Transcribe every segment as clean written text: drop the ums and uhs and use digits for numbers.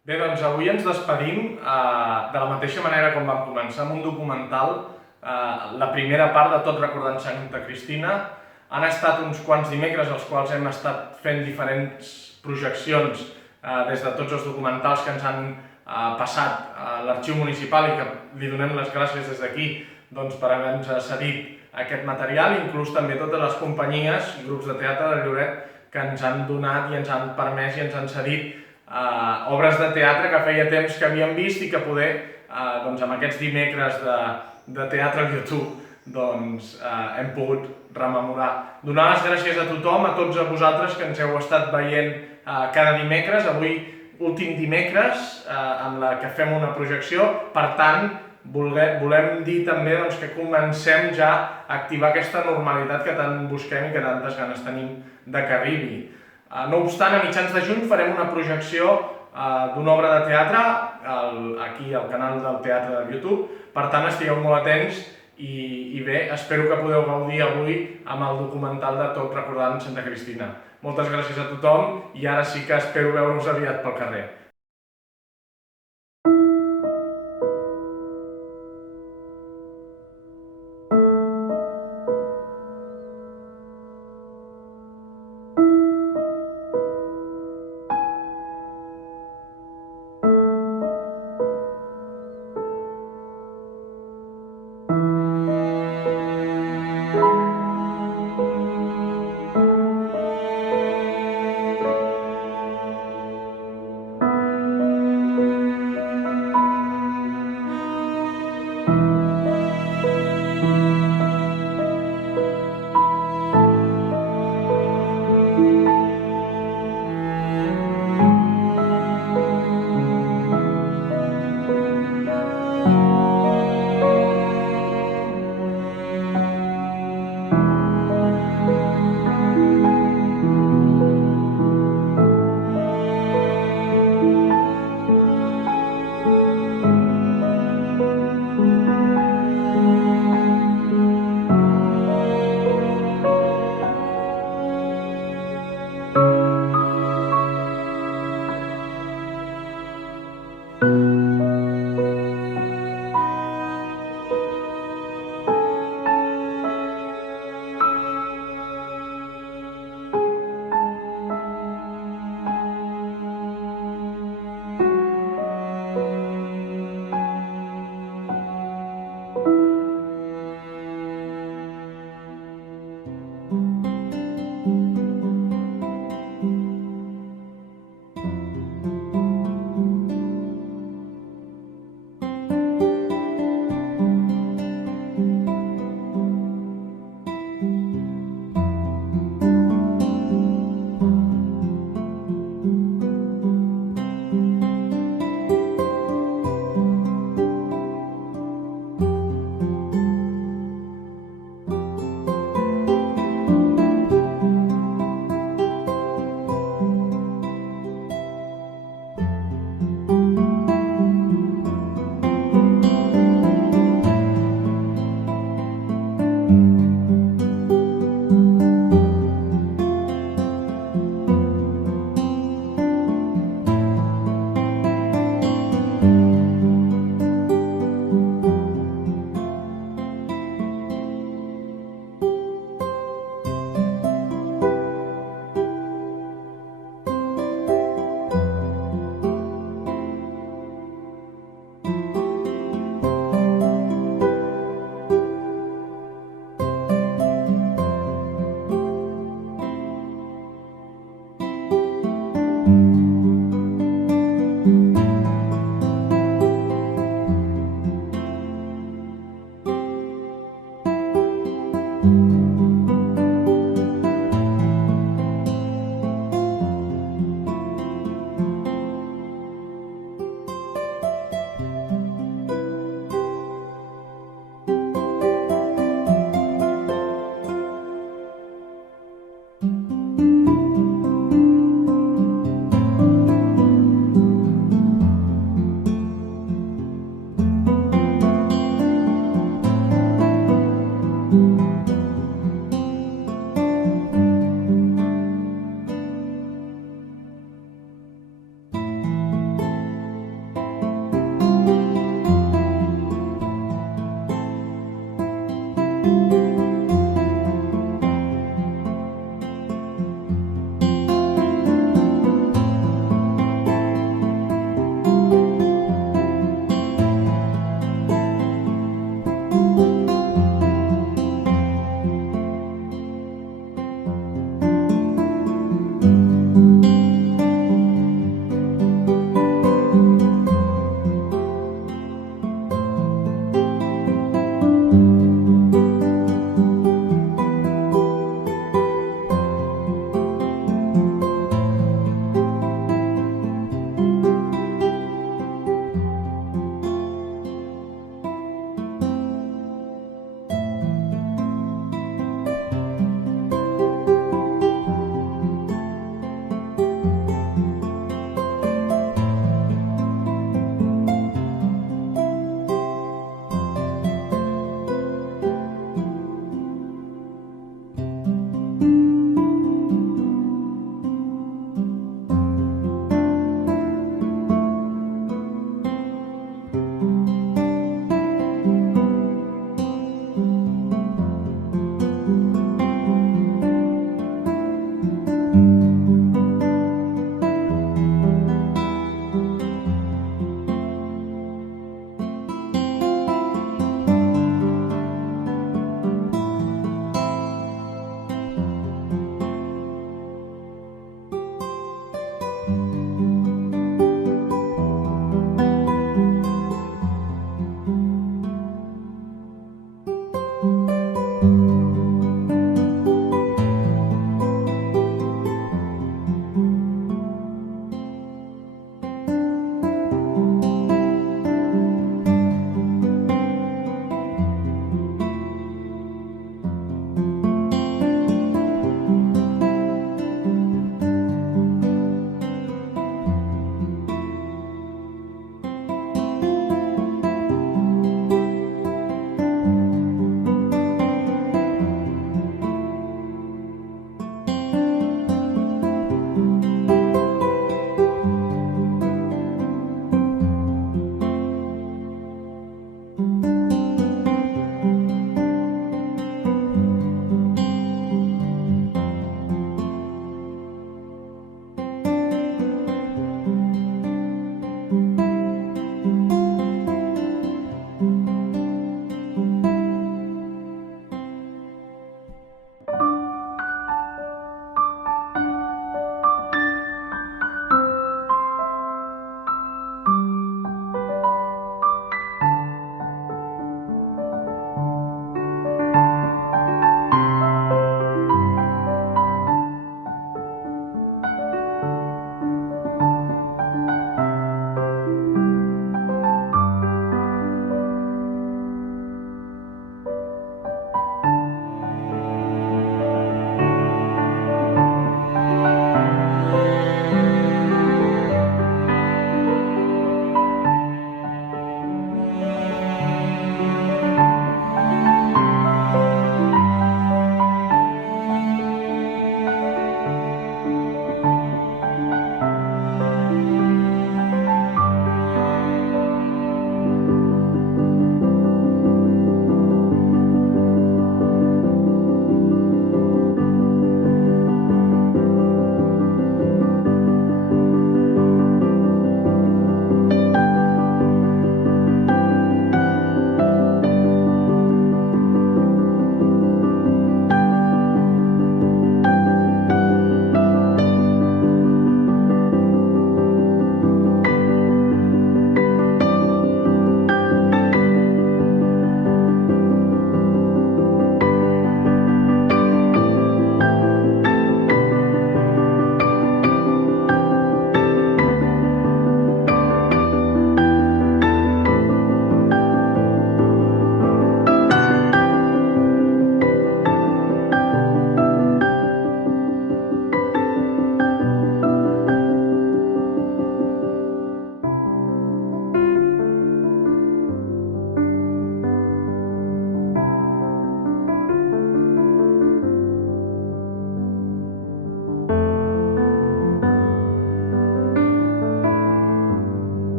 Bé, doncs avui ens despedim de la mateixa manera com vam començar amb un documental. La primera part de Tot recordant Santa Cristina. Han estat uns quants dimecres els quals hem estat fent diferents projeccions des de tots els documentals que ens han passat a l'Arxiu Municipal i que li donem les gràcies des d'aquí per haver-nos cedit aquest material, inclús també totes les companyies i grups de teatre de Lloret que ens han donat i ens han permès i ens han cedit obres de teatre que feia temps que havíem vist i que poder, amb aquests dimecres de teatre al YouTube, hem pogut rememorar. Donar les gràcies a tothom, a tots a vosaltres que ens heu estat veient cada dimecres. Avui, últim dimecres, en la que fem una projecció. Per tant, volem dir també que comencem ja a activar aquesta normalitat que tant busquem i que tantes ganes tenim de que arribi. No obstant, a mitjans de juny farem una projecció d'una obra de teatre aquí al canal del Teatre del YouTube. Per tant, estigueu molt atents i bé, espero que podeu gaudir avui amb el documental de Tot recordant Santa Cristina. Moltes gràcies a tothom i ara sí que espero veure-us aviat pel carrer.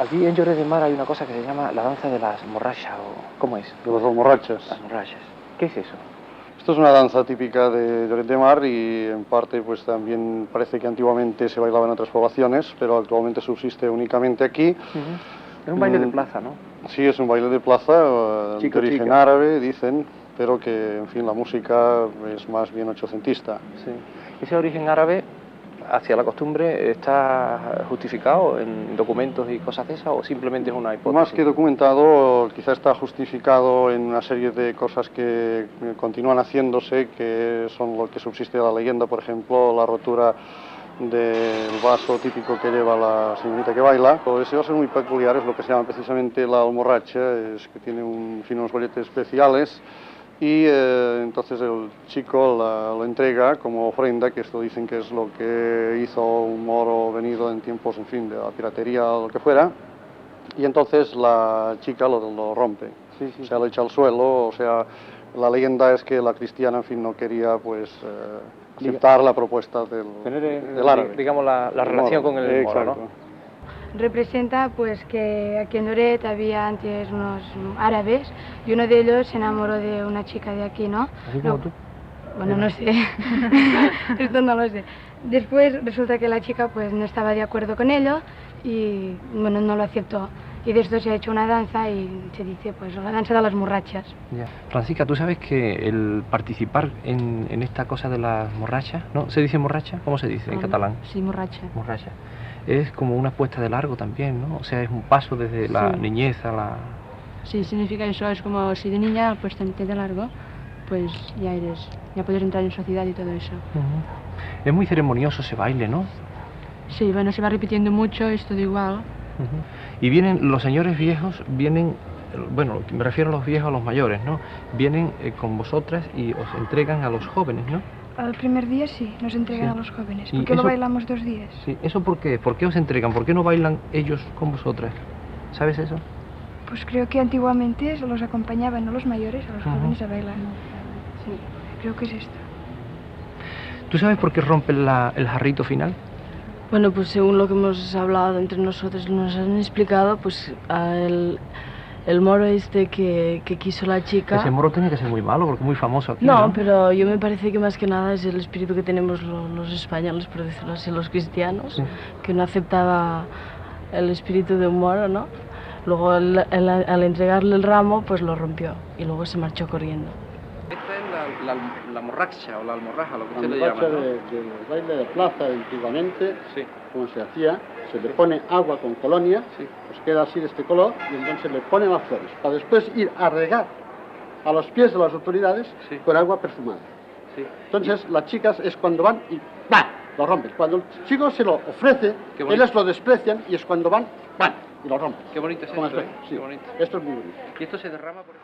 Aquí en Lloret de Mar hay una cosa que se llama la danza de las morrachas, o ¿cómo es? De los almorrachas. Las morrachas. ¿Qué es eso? Esto es una danza típica de Lloret de Mar y en parte pues también parece que antiguamente se bailaba en otras poblaciones, pero actualmente subsiste únicamente aquí. Es un baile de plaza, ¿no? Sí, es un baile de plaza de origen árabe, dicen, pero que, en fin, la música es más bien ochocentista. Sí. Ese origen árabe hacia la costumbre está justificado en documentos y cosas de esas, o simplemente es una hipótesis. Más que documentado, quizá está justificado en una serie de cosas que continúan haciéndose, que son lo que subsiste de la leyenda, por ejemplo, la rotura del vaso típico que lleva la señorita que baila. Ese va a ser muy peculiar, es lo que se llama precisamente la almorracha, es que tiene unos bolletes especiales. Y entonces el chico lo entrega como ofrenda, que esto dicen que es lo que hizo un moro venido en tiempos, en fin, de la piratería o lo que fuera, y entonces la chica lo rompe, o sea, lo echa al suelo, o sea, la leyenda es que la cristiana, en fin, no quería, pues, aceptar la propuesta del árabe. Digamos, la relación con el moro, ¿no? Representa pues que aquí en Lloret había antes unos árabes y uno de ellos se enamoró de una chica de aquí, ¿no? Así como tú. Bueno, no sé, esto no lo sé. Después resulta que la chica pues no estaba de acuerdo con ello y bueno, no lo aceptó. Y de esto se ha hecho una danza y se dice pues la danza de las morrachas. Ya. Francisca, ¿tú sabes que el participar en esta cosa de las morrachas, ¿no? ¿Se dice morracha? ¿Cómo se dice en catalán? Sí, morracha. Morracha. Es como una puesta de largo también, ¿no? O sea, es un paso desde la niñez a la... Sí, significa eso, es como si de niña pues te de largo, pues ya puedes entrar en sociedad y todo eso. Es muy ceremonioso ese baile, ¿no? Sí, bueno, se va repitiendo mucho, es todo igual. Y vienen los señores viejos, bueno, me refiero a los viejos, a los mayores, ¿no? Vienen con vosotras y os entregan a los jóvenes, ¿no? Al primer día sí, nos entregan a los jóvenes, ¿Y porque eso, lo bailamos 2 días. Sí, ¿eso por qué? ¿Por qué os entregan? ¿Por qué no bailan ellos con vosotras? ¿Sabes eso? Pues creo que antiguamente los acompañaban, no los mayores, a los jóvenes a bailar. Sí, creo que es esto. ¿Tú sabes por qué rompen el jarrito final? Bueno, pues según lo que hemos hablado entre nosotros, nos han explicado, pues el moro este que quiso la chica... Ese moro tenía que ser muy malo, porque es muy famoso aquí, No, ¿no? pero yo me parece que más que nada es el espíritu que tenemos los españoles, por decirlo así, los cristianos, que no aceptaba el espíritu de un moro, ¿no? Luego al entregarle el ramo, pues lo rompió y luego se marchó corriendo. Esta es la morracha o la almorraja, lo que La usted le llama, almorracha ¿no? del baile de plaza antiguamente, Sí. como se hacía, se le pone agua con colonia, pues queda así de este color, y entonces le ponen las flores, para después ir a regar a los pies de las autoridades con agua perfumada. Sí. Entonces las chicas es cuando van y ¡pam!, lo rompen. Cuando el chico se lo ofrece, Qué bonito. ellas lo desprecian y es cuando van ¡pam!, y lo rompen. Qué bonito es Como esto, esto, sí. Qué bonito. Esto es muy bonito. Y esto se derrama por...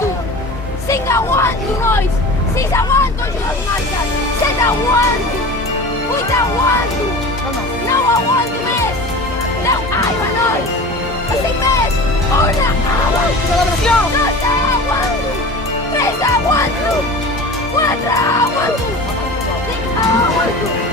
aguanto! 5 aguanto, nois! 6 aguanto, hoje nas marchas! 7 aguanto! 8 aguanto! 9 aguanto més! 10, ai, va, nois! 5 més! 1 aguanto! 2 aguanto! 3 aguanto! 4 aguanto! 5 aguanto!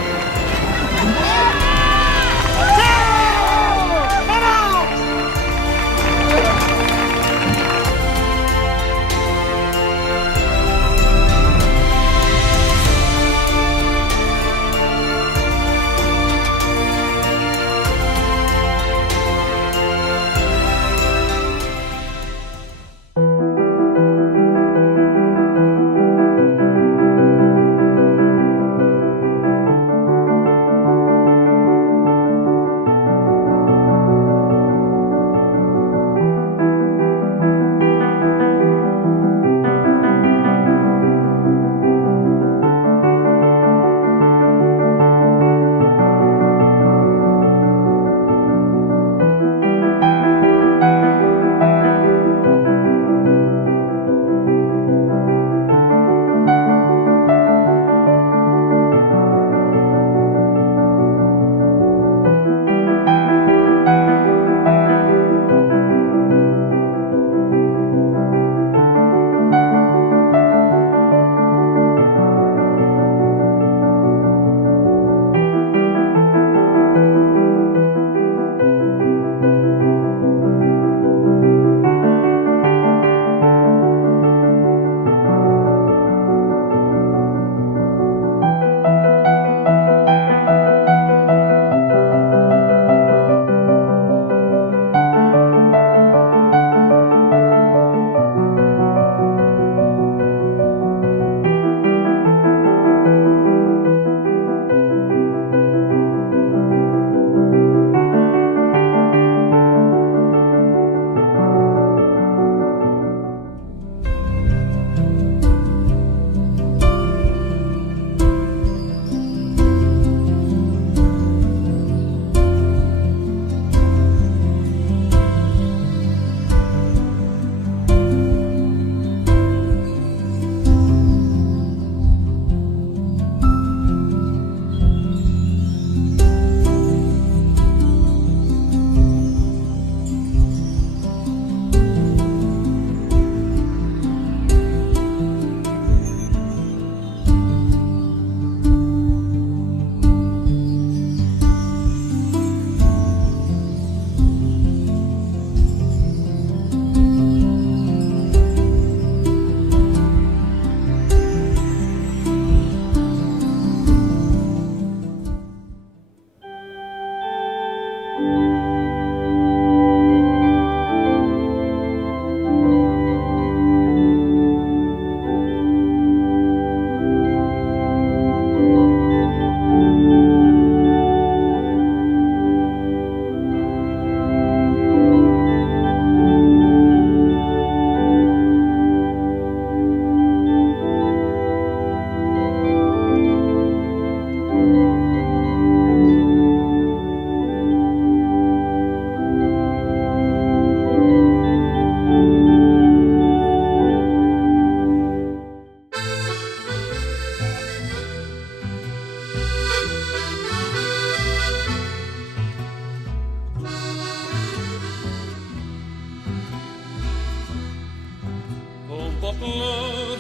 poble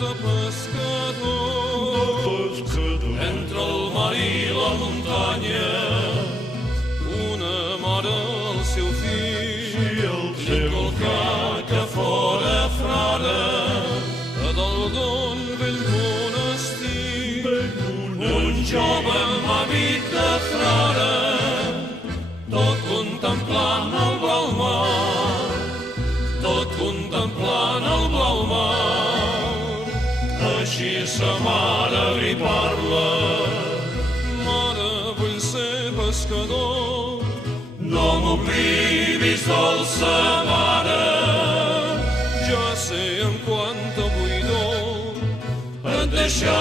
de pescadors, entre el mar i la muntanya, una mare al seu fill, l'inculcar que fora frare, a dalt d'un vell monestir, un jove amb hàbit de frare, tot contemplant el blau mar, tot contemplant el blau mar. Així sa mare li parla: mare, vull ser pescador, no m'oblidis, dolça mare, ja sé amb quanta buidor et deixà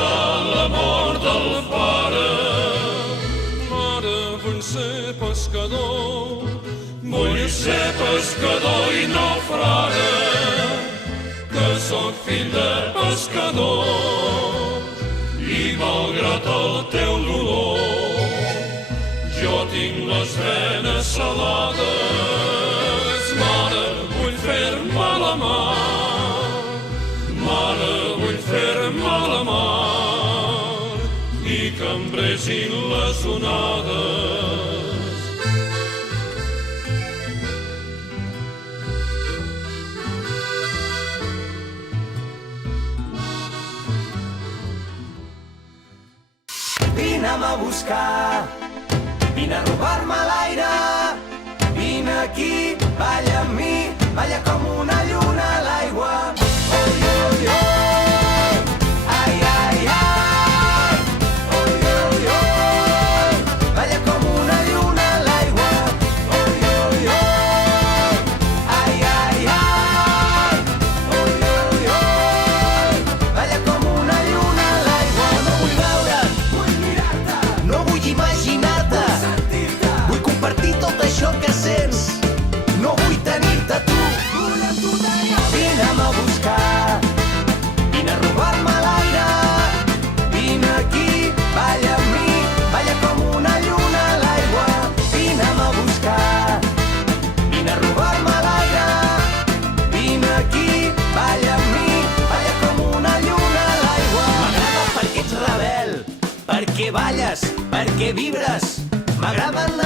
la mort del pare. Mare, vull ser pescador, vull ser pescador i no frare, que sóc fill de pescador i malgrat el teu dolor jo tinc les venes salades. Mare, vull fer-me la mar, mare, vull fer-me la mar i que em bresin les onades. Vine'm a buscar, vine a robar-me l'aire, vine aquí, balla amb mi, balla com una lluna a l'aigua. Oi, oi, oi, ai, ai, ai, oi, oi, oi, balla com una lluna a l'aigua. Oi, oi, oi, ai, ai, ai, oi, oi, oi, balla com una lluna a l'aigua. No vull veure't, vull mirar-te, no vull imaginar-te, vull sentir-te, vull compartir tot això que sents, no vull tenir-te tu, vull amb tu t'allò. Vine'm a buscar, vine a robar-me l'aire, vine aquí, balla amb mi, balla com una lluna a l'aigua. Vine'm a buscar, vine a robar-me l'aire, vine aquí, balla amb mi, balla com una lluna a l'aigua. M'agrada perquè ets rebel, perquè balles, perquè vibres, m'agraden